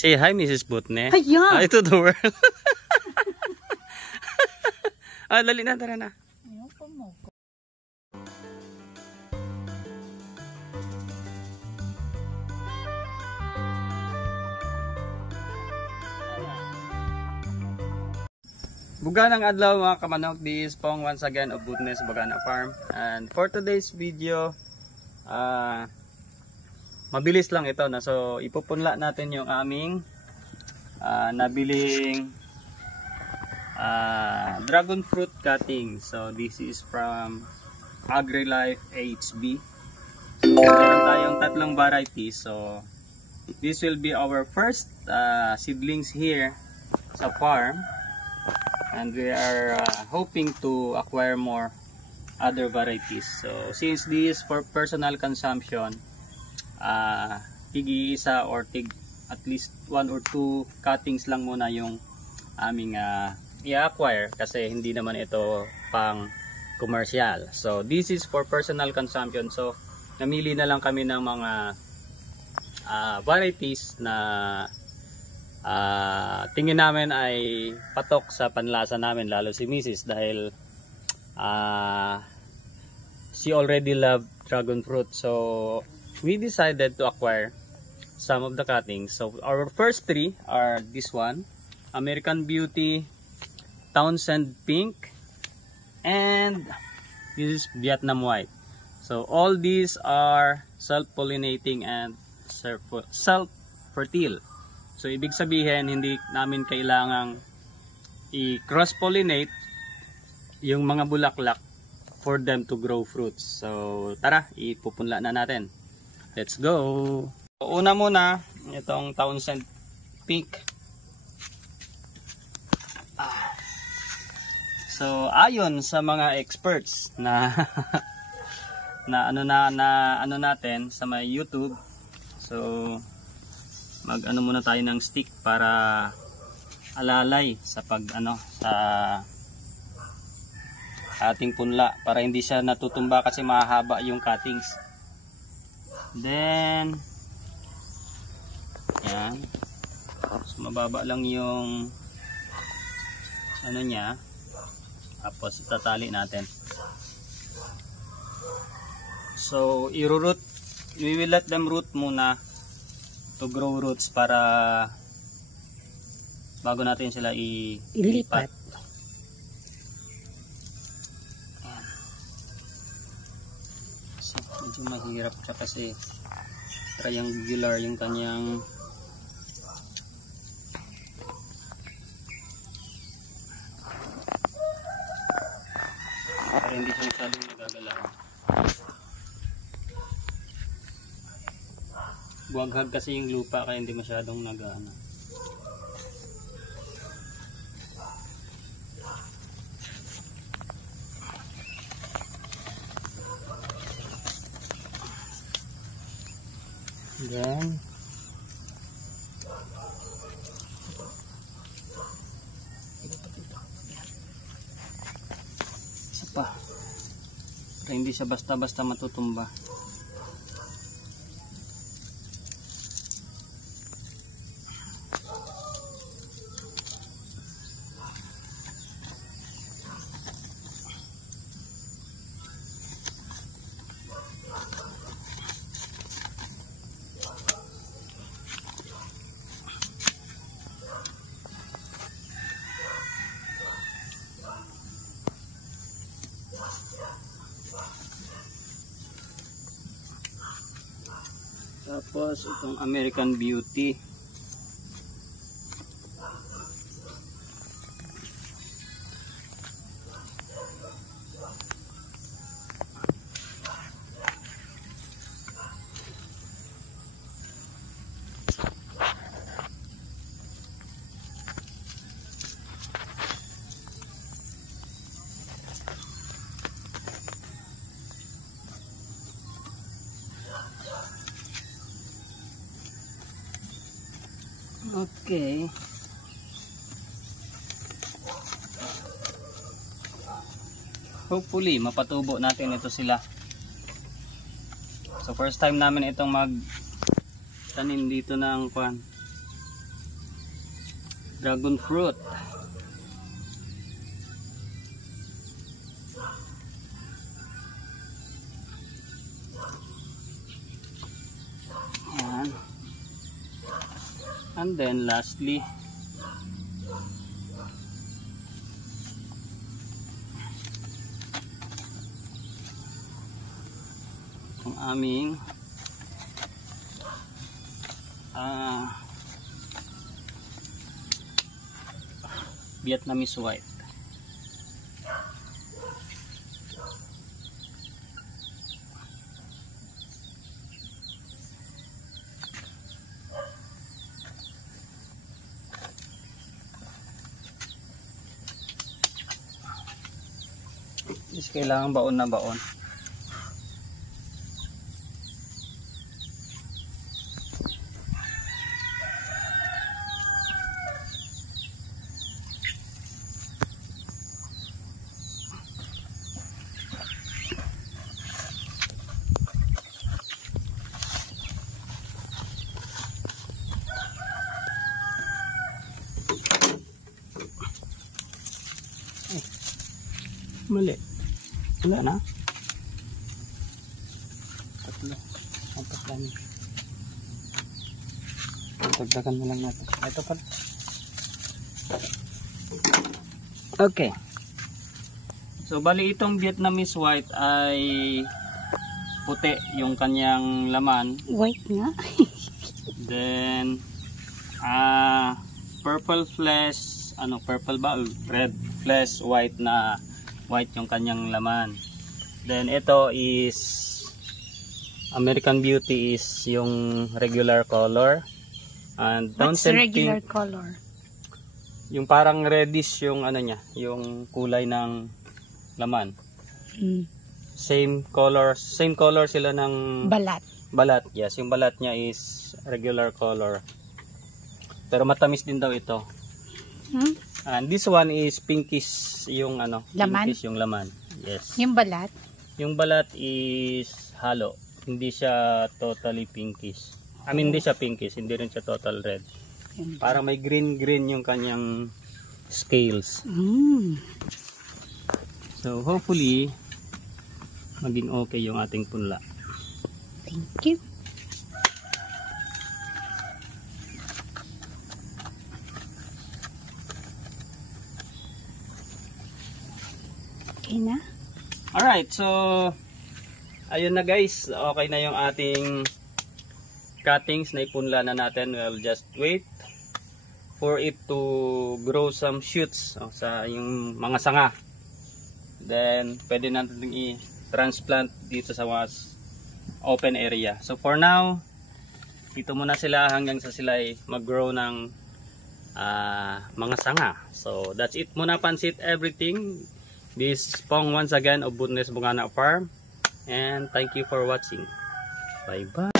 Say hi, Mrs. Butne. Hiya! Ito the world. Dali na, tara na. Buganang adlaw mga kamanok, this pong once again of Butnes Bugana Farm. And for today's video, mabilis lang ito na, so ipupunla natin yung aming nabiling dragon fruit cutting. So this is from AgriLife HB. So meron tayong tatlong varieties. So this will be our first seedlings here sa farm, and we are hoping to acquire more other varieties. So since this is for personal consumption, tig-isa or at least 1 or 2 cuttings lang muna yung aming i-acquire, kasi hindi naman ito pang commercial. So this is for personal consumption. So namili na lang kami ng mga varieties na tingin namin ay patok sa panlasa namin, lalo si Mrs. dahil she already loved dragon fruit. So we decided to acquire some of the cuttings. So our first 3 are this one, American Beauty, Townsend Pink, and this is Vietnam White. So all these are self-pollinating and self-fertile. So ibig sabihin, hindi namin kailangang i-cross-pollinate yung mga bulaklak for them to grow fruits. So tara, ipupunla na natin. Let's go! Una muna, itong Townsend Pink. So ayon sa mga experts na ano natin sa may YouTube, so mag-ano muna tayo ng stick para alalay sa sa ating punla, para hindi siya natutumba kasi mahaba yung cuttings. Then yan, so mababa lang yung ano niya, tapos itatali natin. So i-root, we will let them root muna to grow roots para bago natin sila ilipat. So medyo mahirap siya kasi triangular yung kanyang para hindi siya masyadong nagagalaw. Buwaghag kasi yung lupa kaya hindi masyadong nag-ano. Then isa pa para hindi siya basta-basta matutumba. Tapos itong American Beauty. Okay. Hopefully mapatubo natin ito sila. So first time namin itong magtanim dito ng Dragon fruit. Ayan. And then lastly, ang aming Vietnamese white. Is kailangan baon na baon. Mali. Wala na. Tatlo. Apat lang. Dagdagan na lang natin. Ito pa. Okay. So bali itong Vietnamese white ay puti yung kanyang laman. White nga. Then purple flesh, purple ba? Red flesh white na white yung kanyang laman. Then ito is American Beauty is yung regular color. And What's Townsend regular Pink, color? yung parang reddish yung niya, yung kulay ng laman. Same color sila ng Balat. balat. Yes, yung balat niya is regular color. Pero matamis din daw ito. And this one is pinkish yung Laman? pinkish yung laman. Yes. Yung balat? Yung balat is halo. Hindi siya totally pinkish. I mean, hindi siya pinkish, hindi rin siya total red. Parang may green yung kanyang scales. So hopefully maging okay yung ating punla. Thank you. Okay na? Alright, so ayun na guys, okay na yung ating cuttings na ipunla na natin. We'll just wait for it to grow some shoots sa yung mga sanga. Then pwede natin i-transplant dito sa mas open area. So for now, dito muna sila hanggang sa sila ay mag-grow ng mga sanga. So that's it muna, pansit everything. This is Pong once again of Boundless Bungana Farm, and thank you for watching. Bye bye.